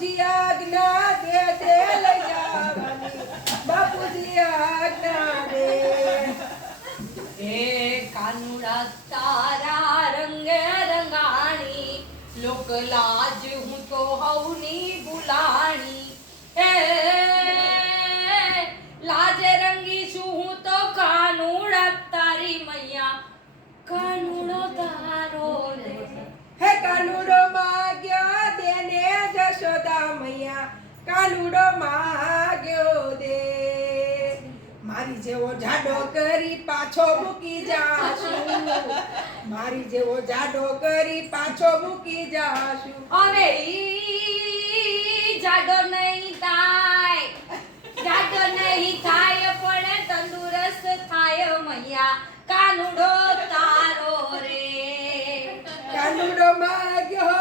जी आज्ञा दे दे ले जावानी। दे। ए तारा रंगे लोक लाज हूँ तो हौनी बुलाणी। ए लाज रंगी छू हूँ तो कानुडा तारी मैया कानुडो तारो हे कानुडो યશોદા મૈયા કાલુડો માગ્યો દે મારી જેવો જાડો કરી પાછો મૂકી જાશું મારી જેવો જાડો કરી પાછો મૂકી જાશું હવે ઈ જાડો નહીં થાય જાડો નહીં થાય પણ તંદુરસ્ત થાય મૈયા કાનુડો તારો રે કાનુડો માગ્યો